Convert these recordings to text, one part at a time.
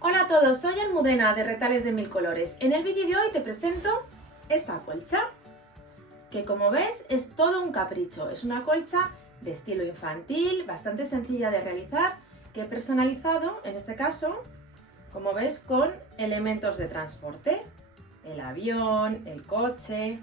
Hola a todos, soy Almudena de Retales de Mil Colores. En el vídeo de hoy te presento esta colcha, que como ves es todo un capricho. Es una colcha de estilo infantil, bastante sencilla de realizar, que he personalizado, en este caso, como ves, con elementos de transporte. El avión, el coche,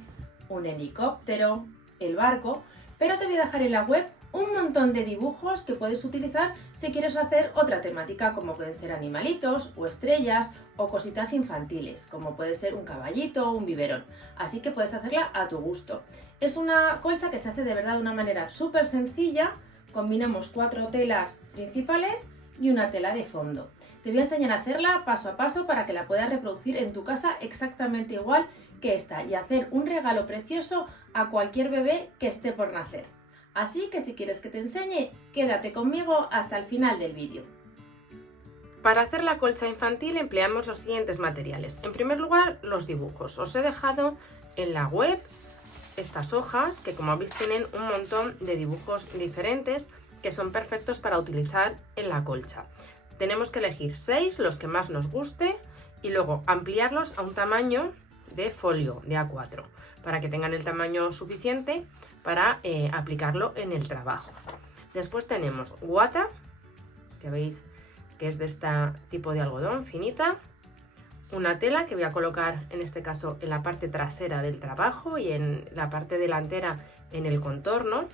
un helicóptero, el barco, pero te voy a dejar en la web un montón de dibujos que puedes utilizar si quieres hacer otra temática, como pueden ser animalitos o estrellas o cositas infantiles, como puede ser un caballito o un biberón. Así que puedes hacerla a tu gusto. Es una colcha que se hace de verdad de una manera súper sencilla. Combinamos 4 telas principales y una tela de fondo. Te voy a enseñar a hacerla paso a paso para que la puedas reproducir en tu casa exactamente igual que esta y hacer un regalo precioso a cualquier bebé que esté por nacer. Así que si quieres que te enseñe, quédate conmigo hasta el final del vídeo. Para hacer la colcha infantil empleamos los siguientes materiales. En primer lugar, los dibujos. Os he dejado en la web estas hojas que, como veis, tienen un montón de dibujos diferentes que son perfectos para utilizar en la colcha. Tenemos que elegir 6, los que más nos guste, y luego ampliarlos a un tamaño de folio de A4 para que tengan el tamaño suficiente para aplicarlo en el trabajo. Después tenemos guata, que veis que es de este tipo de algodón finita, una tela que voy a colocar en este caso en la parte trasera del trabajo y en la parte delantera en el contorno,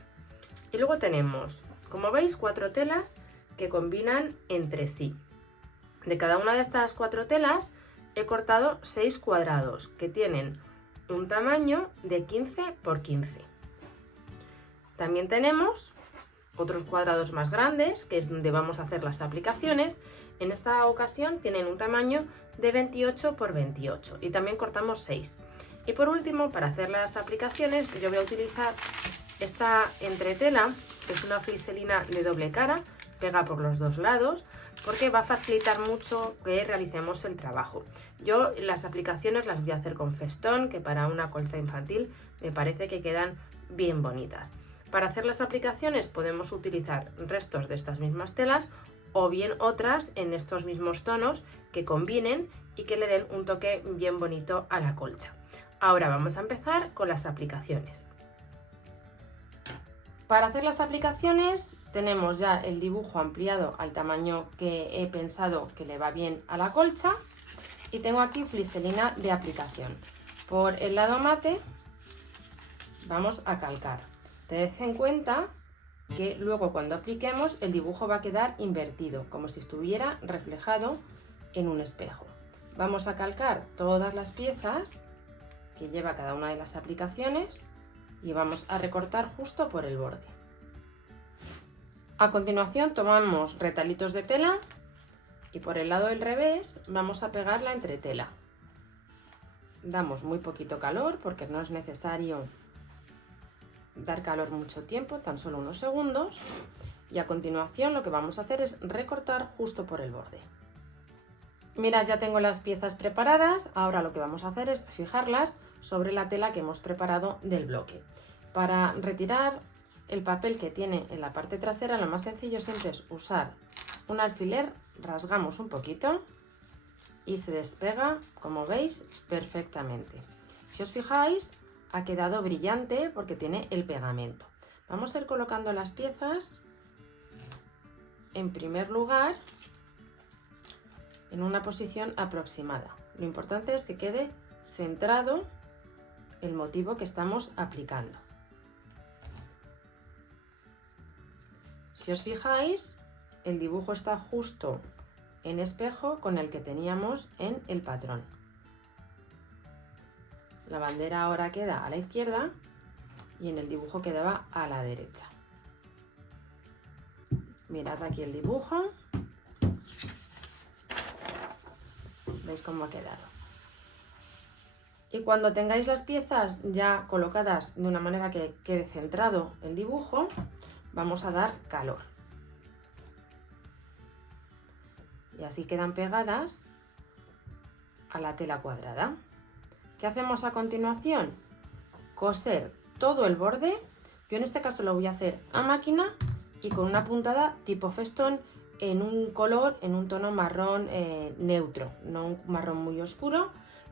y luego tenemos, como veis, 4 telas que combinan entre sí. De cada una de estas 4 telas he cortado 6 cuadrados que tienen un tamaño de 15 por 15. También tenemos otros cuadrados más grandes, que es donde vamos a hacer las aplicaciones. En esta ocasión tienen un tamaño de 28 por 28 y también cortamos 6. Y por último, para hacer las aplicaciones, yo voy a utilizar esta entretela, que es una fliselina de doble cara, pega por los dos lados, porque va a facilitar mucho que realicemos el trabajo. Yo las aplicaciones las voy a hacer con festón, que para una colcha infantil me parece que quedan bien bonitas. Para hacer las aplicaciones podemos utilizar restos de estas mismas telas o bien otras en estos mismos tonos que combinen y que le den un toque bien bonito a la colcha. Ahora vamos a empezar con las aplicaciones. Para hacer las aplicaciones tenemos ya el dibujo ampliado al tamaño que he pensado que le va bien a la colcha y tengo aquí fliselina de aplicación. Por el lado mate vamos a calcar. Tened en cuenta que luego cuando apliquemos el dibujo va a quedar invertido, como si estuviera reflejado en un espejo. Vamos a calcar todas las piezas que lleva cada una de las aplicaciones y vamos a recortar justo por el borde. A continuación tomamos retalitos de tela y por el lado del revés vamos a pegar la entretela. Damos muy poquito calor porque no es necesario dar calor mucho tiempo, tan solo unos segundos, y a continuación lo que vamos a hacer es recortar justo por el borde. Mirad, ya tengo las piezas preparadas. Ahora lo que vamos a hacer es fijarlas sobre la tela que hemos preparado del bloque. Para retirar el papel que tiene en la parte trasera, lo más sencillo siempre es usar un alfiler, rasgamos un poquito y se despega, como veis, perfectamente. Si os fijáis, ha quedado brillante porque tiene el pegamento. Vamos a ir colocando las piezas en primer lugar en una posición aproximada. Lo importante es que quede centrado el motivo que estamos aplicando. Si os fijáis, el dibujo está justo en espejo con el que teníamos en el patrón. La bandera ahora queda a la izquierda y en el dibujo quedaba a la derecha. Mirad aquí el dibujo. ¿Veis cómo ha quedado? Y cuando tengáis las piezas ya colocadas de una manera que quede centrado el dibujo, vamos a dar calor. Y así quedan pegadas a la tela cuadrada. ¿Qué hacemos a continuación? Coser todo el borde. Yo en este caso lo voy a hacer a máquina y con una puntada tipo festón en un color, en un tono marrón neutro, no un marrón muy oscuro,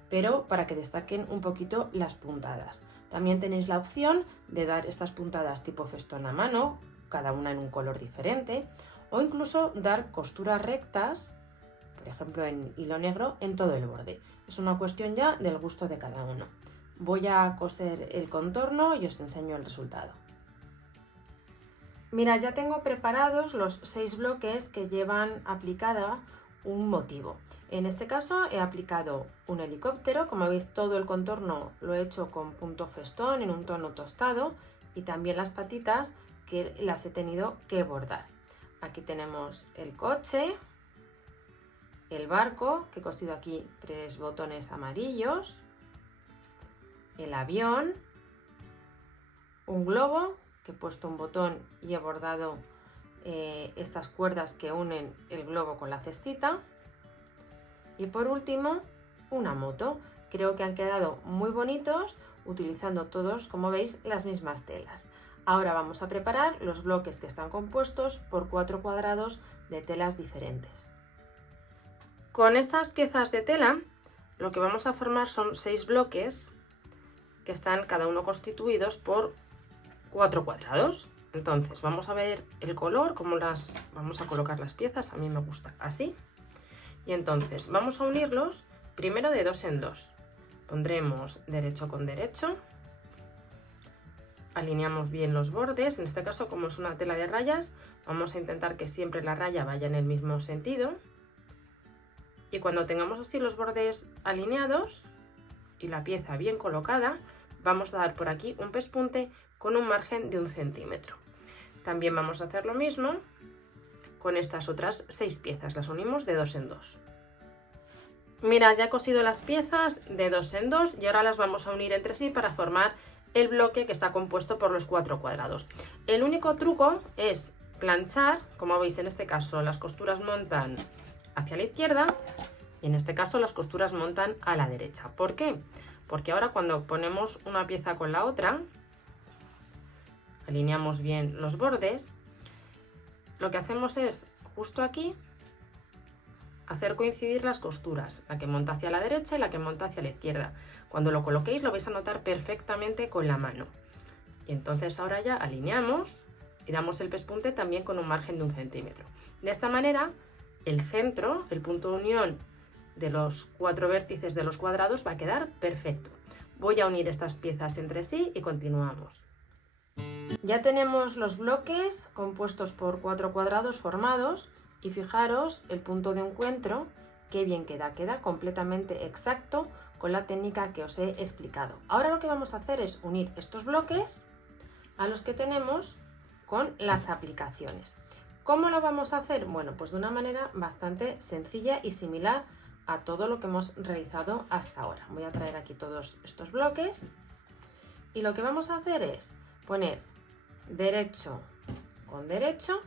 pero para que destaquen un poquito las puntadas. También tenéis la opción de dar estas puntadas tipo festón a mano, cada una en un color diferente, o incluso dar costuras rectas, por ejemplo en hilo negro, en todo el borde. Es una cuestión ya del gusto de cada uno. Voy a coser el contorno y os enseño el resultado. Mira, ya tengo preparados los 6 bloques que llevan aplicada un motivo. En este caso he aplicado un helicóptero, como veis todo el contorno lo he hecho con punto festón en un tono tostado y también las patitas que las he tenido que bordar. Aquí tenemos el coche, el barco, que he cosido aquí 3 botones amarillos, el avión, un globo, que he puesto un botón y he bordado estas cuerdas que unen el globo con la cestita. Y por último, una moto. Creo que han quedado muy bonitos utilizando todos, como veis, las mismas telas. Ahora vamos a preparar los bloques que están compuestos por 4 cuadrados de telas diferentes. Con estas piezas de tela lo que vamos a formar son 6 bloques que están cada uno constituidos por 4 cuadrados. Entonces vamos a ver el color, cómo las vamos a colocar las piezas. A mí me gusta así. Y entonces vamos a unirlos primero de 2 en 2. Pondremos derecho con derecho. Alineamos bien los bordes. En este caso, como es una tela de rayas, vamos a intentar que siempre la raya vaya en el mismo sentido. Y cuando tengamos así los bordes alineados y la pieza bien colocada, vamos a dar por aquí un pespunte con un margen de 1 centímetro. También vamos a hacer lo mismo con estas otras 6 piezas, las unimos de 2 en 2. Mira, ya he cosido las piezas de 2 en 2 y ahora las vamos a unir entre sí para formar el bloque que está compuesto por los 4 cuadrados. El único truco es planchar, como veis en este caso las costuras montan hacia la izquierda y en este caso las costuras montan a la derecha. ¿Por qué? Porque ahora cuando ponemos una pieza con la otra, alineamos bien los bordes, lo que hacemos es justo aquí hacer coincidir las costuras, la que monta hacia la derecha y la que monta hacia la izquierda. Cuando lo coloquéis lo vais a notar perfectamente con la mano. Y entonces ahora ya alineamos y damos el pespunte también con un margen de 1 centímetro. De esta manera el centro, el punto de unión de los 4 vértices de los cuadrados va a quedar perfecto. Voy a unir estas piezas entre sí y continuamos. Ya tenemos los bloques compuestos por 4 cuadrados formados y fijaros el punto de encuentro, qué bien queda, queda completamente exacto con la técnica que os he explicado. Ahora lo que vamos a hacer es unir estos bloques a los que tenemos con las aplicaciones. ¿Cómo lo vamos a hacer? Bueno, pues de una manera bastante sencilla y similar a todo lo que hemos realizado hasta ahora. Voy a traer aquí todos estos bloques y lo que vamos a hacer es poner derecho con derecho,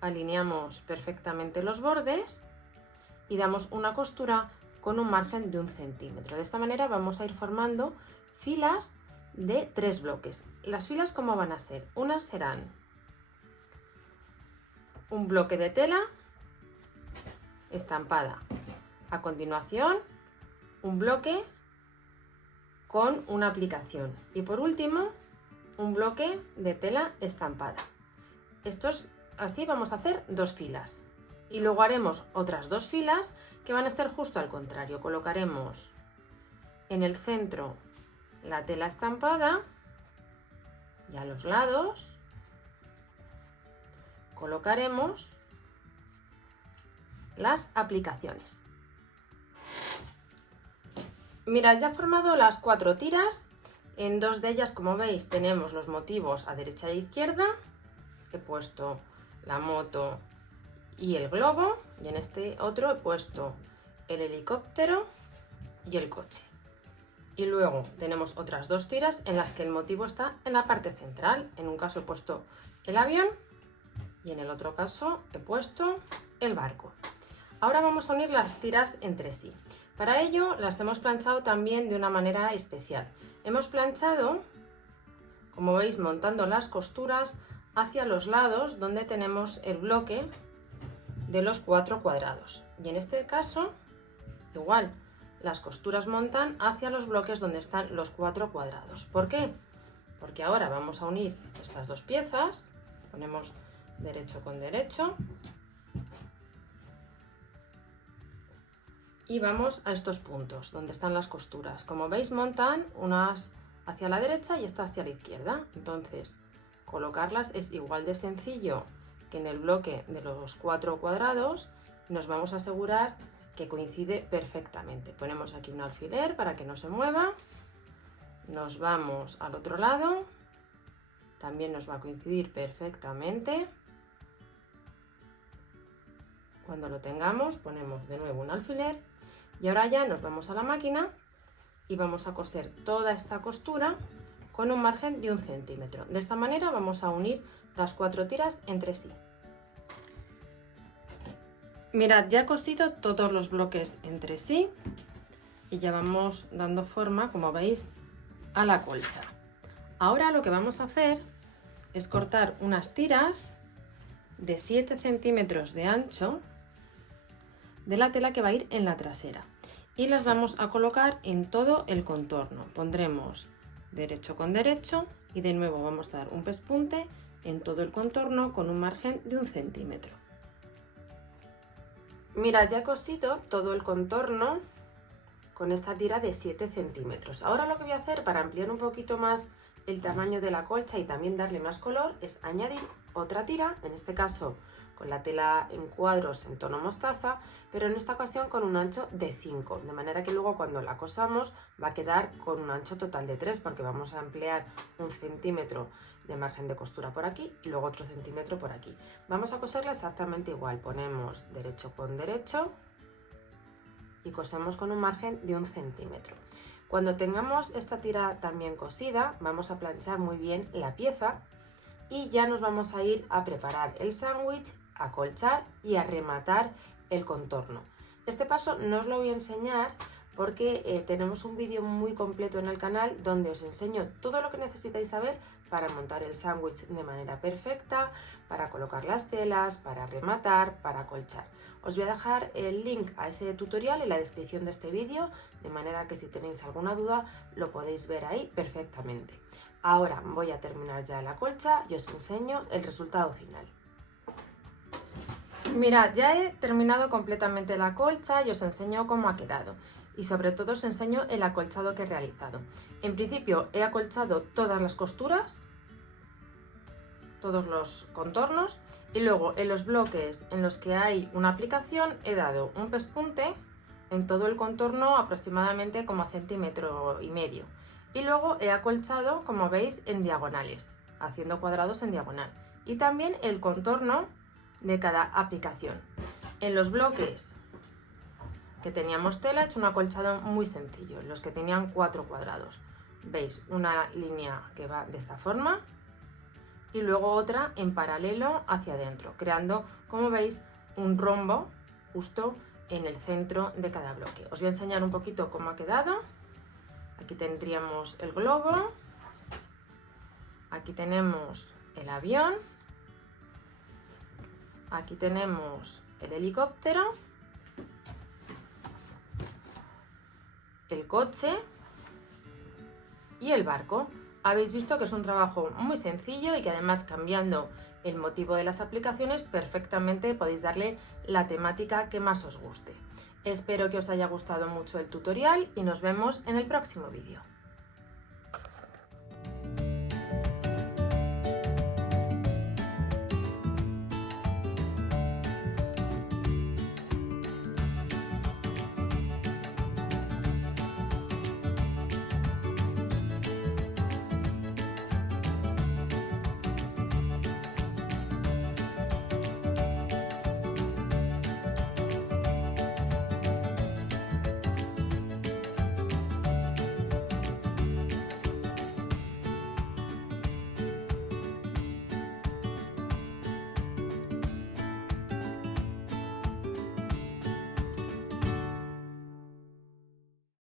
alineamos perfectamente los bordes y damos una costura con un margen de 1 centímetro. De esta manera vamos a ir formando filas de 3 bloques. Las filas, ¿cómo van a ser? Unas serán un bloque de tela estampada. A continuación, un bloque con una aplicación. Y por último, un bloque de tela estampada. Estos, así vamos a hacer 2 filas. Y luego haremos otras 2 filas que van a ser justo al contrario. Colocaremos en el centro la tela estampada y a los lados colocaremos las aplicaciones. Mirad, ya he formado las 4 tiras. En 2 de ellas, como veis, tenemos los motivos a derecha e izquierda. He puesto la moto y el globo, y en este otro he puesto el helicóptero y el coche. Y luego tenemos otras 2 tiras en las que el motivo está en la parte central. En un caso he puesto el avión y en el otro caso he puesto el barco. Ahora vamos a unir las tiras entre sí. Para ello las hemos planchado también de una manera especial. Hemos planchado, como veis, montando las costuras hacia los lados donde tenemos el bloque de los 4 cuadrados. Y en este caso, igual, las costuras montan hacia los bloques donde están los 4 cuadrados. ¿Por qué? Porque ahora vamos a unir estas dos piezas, ponemos derecho con derecho y vamos a estos puntos donde están las costuras. Como veis, montan unas hacia la derecha y esta hacia la izquierda. Entonces, colocarlas es igual de sencillo que en el bloque de los 4 cuadrados. Nos vamos a asegurar que coincide perfectamente. Ponemos aquí un alfiler para que no se mueva. Nos vamos al otro lado. También nos va a coincidir perfectamente. Cuando lo tengamos, ponemos de nuevo un alfiler. Y ahora ya nos vamos a la máquina y vamos a coser toda esta costura con un margen de 1 centímetro. De esta manera vamos a unir las 4 tiras entre sí. Mirad, ya he cosido todos los bloques entre sí y ya vamos dando forma, como veis, a la colcha. Ahora lo que vamos a hacer es cortar unas tiras de 7 centímetros de ancho de la tela que va a ir en la trasera y las vamos a colocar en todo el contorno. Pondremos derecho con derecho y de nuevo vamos a dar un pespunte en todo el contorno con un margen de 1 centímetro. Mirad, ya he cosido todo el contorno con esta tira de 7 centímetros. Ahora lo que voy a hacer para ampliar un poquito más el tamaño de la colcha y también darle más color es añadir otra tira, en este caso con la tela en cuadros en tono mostaza, pero en esta ocasión con un ancho de 5, de manera que luego cuando la cosamos va a quedar con un ancho total de 3, porque vamos a emplear 1 centímetro de margen de costura por aquí y luego otro centímetro por aquí. Vamos a coserla exactamente igual, ponemos derecho con derecho y cosemos con un margen de 1 centímetro. Cuando tengamos esta tira también cosida, vamos a planchar muy bien la pieza y ya nos vamos a ir a preparar el sándwich, a colchar y a rematar el contorno. Este paso no os lo voy a enseñar porque tenemos un vídeo muy completo en el canal donde os enseño todo lo que necesitáis saber para montar el sándwich de manera perfecta, para colocar las telas, para rematar, para colchar. Os voy a dejar el link a ese tutorial en la descripción de este vídeo, de manera que si tenéis alguna duda lo podéis ver ahí perfectamente. Ahora voy a terminar ya la colcha y os enseño el resultado final. Mirad, ya he terminado completamente la colcha y os enseño cómo ha quedado. Y sobre todo os enseño el acolchado que he realizado. En principio he acolchado todas las costuras, todos los contornos, y luego en los bloques en los que hay una aplicación he dado un pespunte en todo el contorno aproximadamente como 1,5 centímetros. Y luego he acolchado, como veis, en diagonales, haciendo cuadrados en diagonal. Y también el contorno de cada aplicación. En los bloques que teníamos tela he hecho un acolchado muy sencillo, los que tenían 4 cuadrados. Veis una línea que va de esta forma y luego otra en paralelo hacia adentro, creando, como veis, un rombo justo en el centro de cada bloque. Os voy a enseñar un poquito cómo ha quedado. Aquí tendríamos el globo, aquí tenemos el avión, aquí tenemos el helicóptero, el coche y el barco. Habéis visto que es un trabajo muy sencillo y que además, cambiando el motivo de las aplicaciones, perfectamente podéis darle la temática que más os guste. Espero que os haya gustado mucho el tutorial y nos vemos en el próximo vídeo.